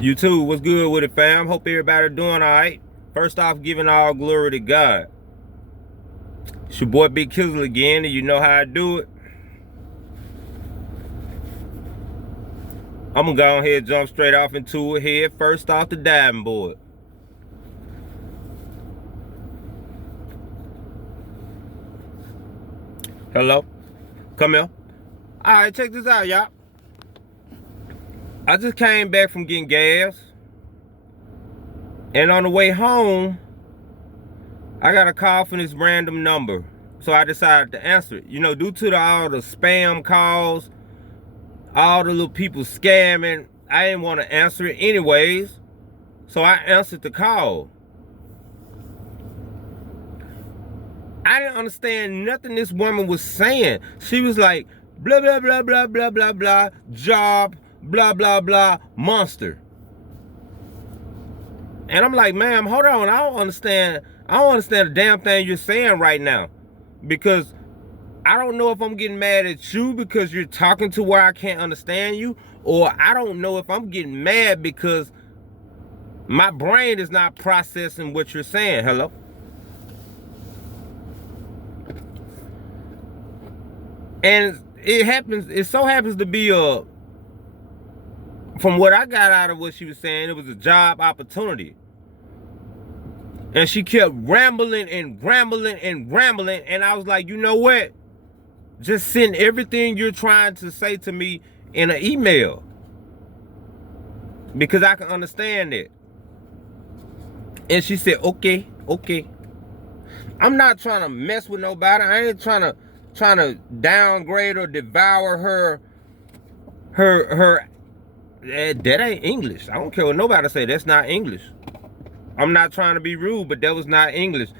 You too, what's good with it, fam? Hope everybody doing all right. First off, giving all glory to God. It's your boy Big Kizzle again, and you know how I do it. I'm gonna go ahead and jump straight off into it here. First off, the diving board. Hello? Come here. Alright, check this out, y'all. I just came back from getting gas. And on the way home, I got a call from this random number. So I decided to answer it. You know, due to all the spam calls, all the little people scamming, I didn't want to answer it anyways. So I answered the call. I didn't understand nothing this woman was saying. She was like, blah, blah, blah, blah, blah, blah, blah, job, blah, blah, blah, monster. And I'm like, ma'am, hold on. I don't understand the damn thing you're saying right now. Because I don't know if I'm getting mad at you because you're talking to where I can't understand you. Or I don't know if I'm getting mad because my brain is not processing what you're saying. Hello? And it so happens to be from what I got out of what she was saying, it was a job opportunity. And she kept rambling and rambling and rambling. And I was like, you know what? Just send everything you're trying to say to me in an email. Because I can understand it. And she said, okay. I'm not trying to mess with nobody. I ain't trying to downgrade or devour her that ain't English. I don't care what nobody say. That's not English. I'm not trying to be rude, but that was not English.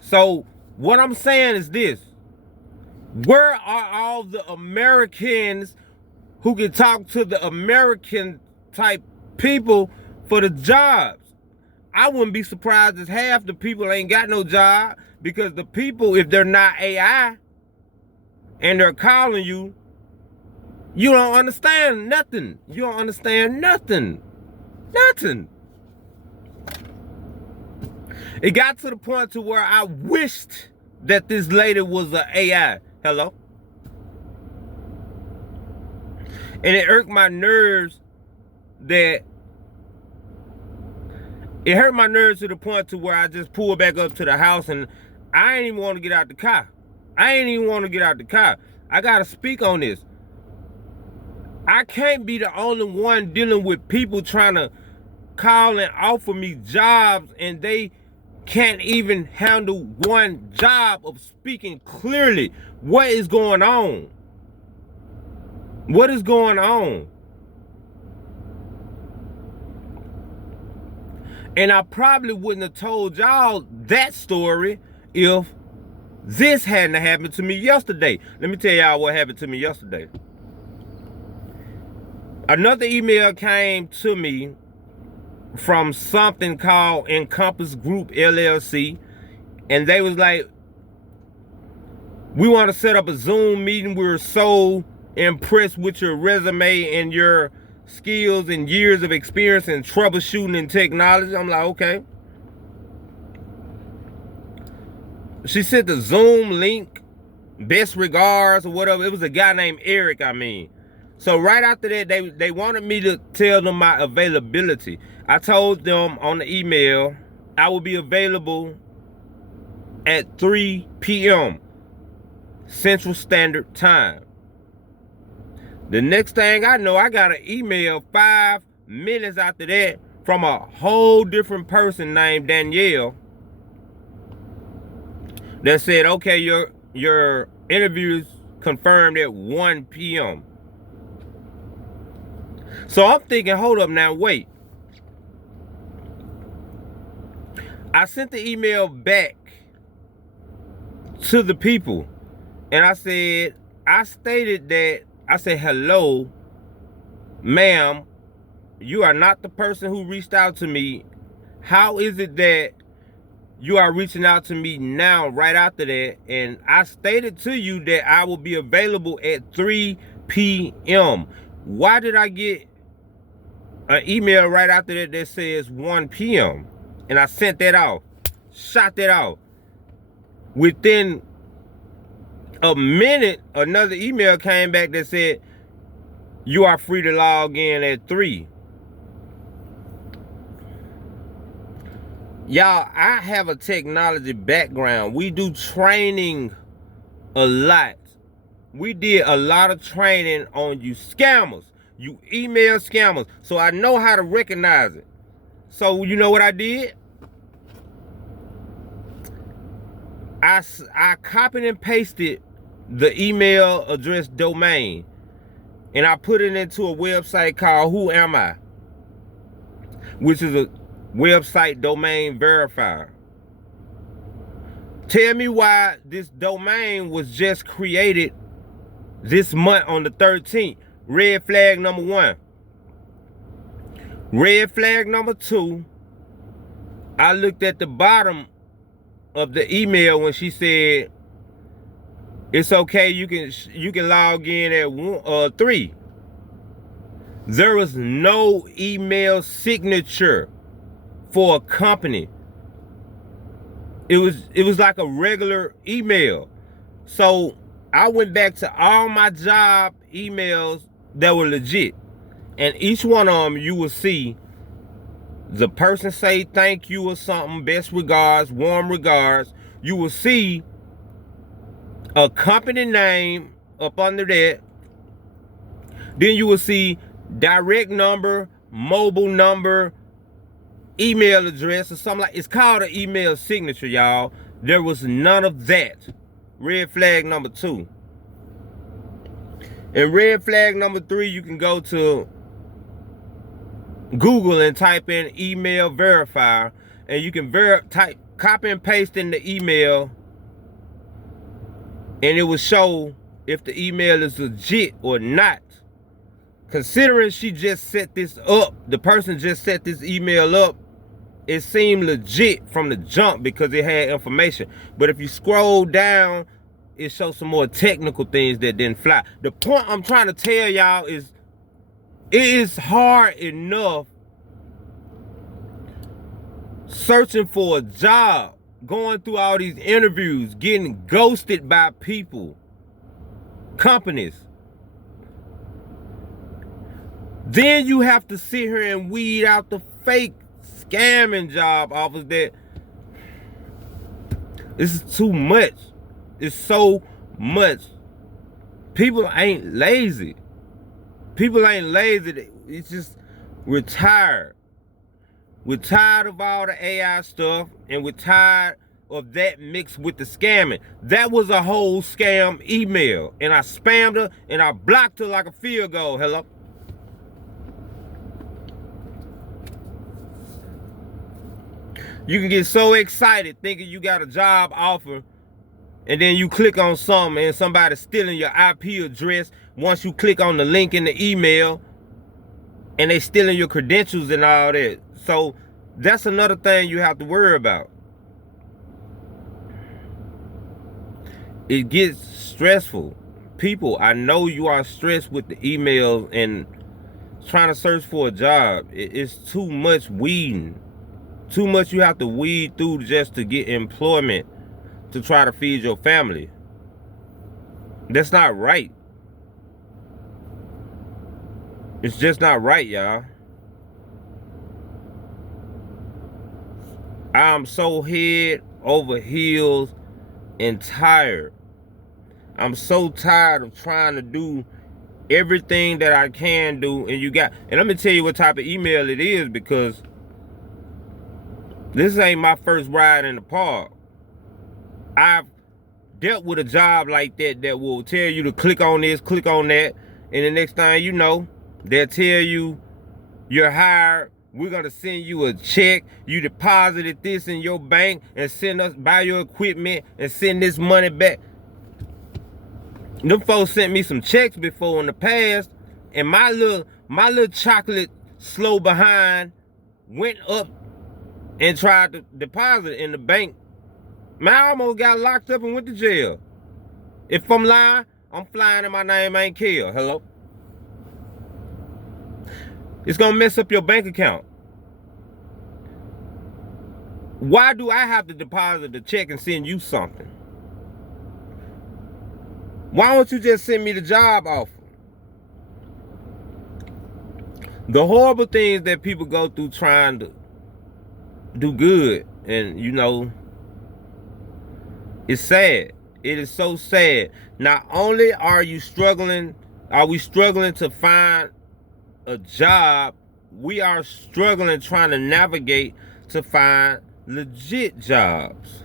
So what I'm saying is this. Where are all the Americans who can talk to the American type people for the jobs? I wouldn't be surprised if half the people ain't got no job, because the people, if they're not AI and they're calling you, you don't understand nothing. You don't understand nothing. Nothing. It got to the point to where I wished that this lady was an AI. Hello? And it irked my nerves that it hurt my nerves to the point to where I just pulled back up to the house and I ain't even want to get out the car. I gotta speak on this. I can't be the only one dealing with people trying to call and offer me jobs and they can't even handle one job of speaking clearly. What is going on? What is going on? And I probably wouldn't have told y'all that story if this hadn't happened to me yesterday. Let me tell y'all what happened to me yesterday. Another email came to me from something called Encompass Group LLC. And they was like, we want to set up a Zoom meeting. We're so impressed with your resume and your skills and years of experience in troubleshooting and technology. I'm like, okay. She sent the Zoom link, best regards or whatever. It was a guy named Eric, I mean. So right after that, they wanted me to tell them my availability. I told them on the email I will be available at 3 p.m. Central Standard Time. The next thing I know, I got an email 5 minutes after that from a whole different person named Danielle that said, okay, your interview is confirmed at 1 p.m. So I'm thinking, hold up now, wait. I sent the email back to the people and I said, hello, ma'am, you are not the person who reached out to me. How is it that you are reaching out to me now right after that? And I stated to you that I will be available at 3 p.m. Why did I get an email right after that that says 1 p.m. And I sent that off, shot that off. Within a minute, another email came back that said, you are free to log in at 3. Y'all, I have a technology background. We do training a lot. We did a lot of training on you scammers, you email scammers. So I know how to recognize it. So you know what I did? I copied and pasted the email address domain, and I put it into a website called Who Am I? Which is a website domain verifier. Tell me why this domain was just created this month on the 13th. Red flag number 1. Red flag number 2, I looked at the bottom of the email when she said, it's okay, you can log in at 3. There was no email signature for a company. It was like a regular email. So I went back to all my job emails that were legit, and each one of them you will see the person say thank you or something, best regards, warm regards. You will see a company name up under that. Then you will see direct number, mobile number, email address, or something like. It's called an email signature, y'all. There was none of that. Red flag number 2. And red flag number 3, you can go to Google and type in email verifier, and you can type, copy and paste in the email, and it will show if the email is legit or not. Considering she just set this up, the person just set this email up, it seemed legit from the jump because it had information. But if you scroll down, it shows some more technical things that didn't fly. The point I'm trying to tell y'all is, it is hard enough searching for a job, going through all these interviews, getting ghosted by people, companies. Then you have to sit here and weed out the fake scamming job offers. That this is too much. It's so much. People ain't lazy. People ain't lazy. It's just, we're tired. We're tired of all the AI stuff, and we're tired of that mixed with the scamming. That was a whole scam email, and I spammed her and I blocked her like a field goal. Hello? You can get so excited thinking you got a job offer, and then you click on something and somebody's stealing your IP address once you click on the link in the email, and they stealing your credentials and all that. So that's another thing you have to worry about. It gets stressful. People, I know you are stressed with the emails and trying to search for a job. It's too much weeding. Too much you have to weed through just to get employment to try to feed your family. That's not right. It's just not right, y'all. I'm so head over heels and tired. I'm so tired of trying to do everything that I can do, and let me tell you what type of email it is, because this ain't my first ride in the park. I've dealt with a job like that that will tell you to click on this, click on that, and the next thing you know, they'll tell you you're hired. We're gonna send you a check. You deposited this in your bank and buy your equipment and send this money back. Them folks sent me some checks before in the past, and my little chocolate slow behind went up and tried to deposit in the bank. Man, I almost got locked up and went to jail. If I'm lying, I'm flying and my name ain't Kill. Hello? It's gonna mess up your bank account. Why do I have to deposit the check and send you something? Why don't you just send me the job offer? The horrible things that people go through trying to do good, and you know, it's sad. It is so sad. Not only are we struggling to find a job, we are struggling trying to navigate to find legit jobs.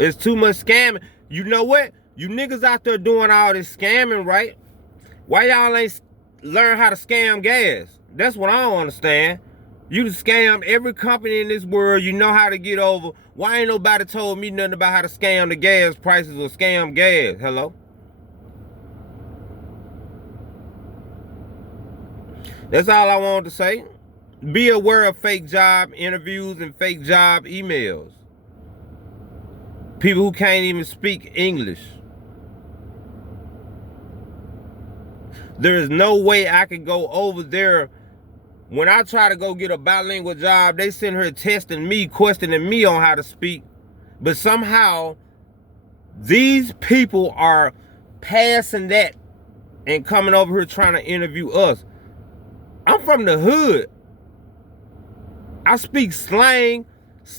It's too much scamming. You know what? You niggas out there doing all this scamming, right? Why y'all ain't learn how to scam gas? That's what I don't understand. You scam every company in this world. You know how to get over. Why ain't nobody told me nothing about how to scam the gas prices or scam gas? Hello? That's all I wanted to say. Be aware of fake job interviews and fake job emails. People who can't even speak English. There is no way I can go over there. When I try to go get a bilingual job, they send her testing me, questioning me on how to speak. But somehow, these people are passing that and coming over here trying to interview us. I'm from the hood. I speak slang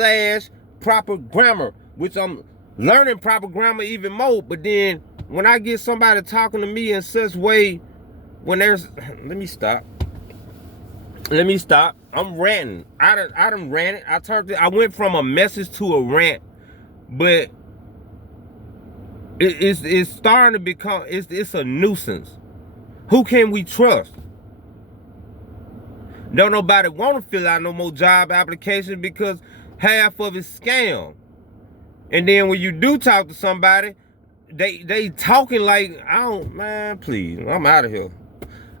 / proper grammar, which I'm learning proper grammar even more. But then when I get somebody talking to me in such way, when there's, let me stop. I'm ranting. I done ranted. I went from a message to a rant, but it's starting to become, it's a nuisance. Who can we trust? Don't nobody want to fill out no more job applications because half of it's scam. And then when you do talk to somebody, they talking like, man, please, I'm out of here.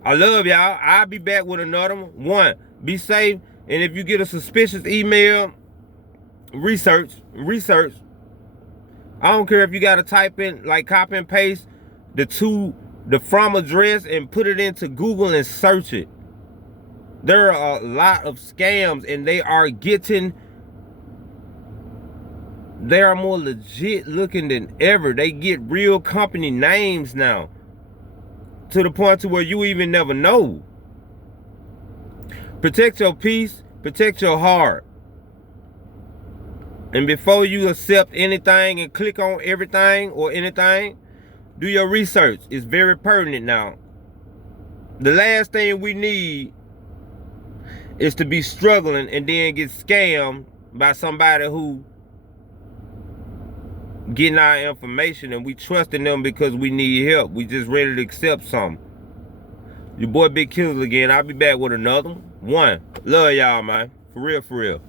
I love y'all. I'll be back with another one. Be safe. And if you get a suspicious email, research. I don't care if you got to type in, like copy and paste the from address and put it into Google and search it. There are a lot of scams and they are more legit looking than ever. They get real company names now, to the point to where you even never know. Protect your peace, protect your heart. And before you accept anything and click on everything or anything, do your research. It's very pertinent now. The last thing we need is to be struggling and then get scammed by somebody who getting our information and we trusting them because we need help. We just ready to accept something. Your boy Big Killers again. I'll be back with another one. Love y'all, man. For real, for real.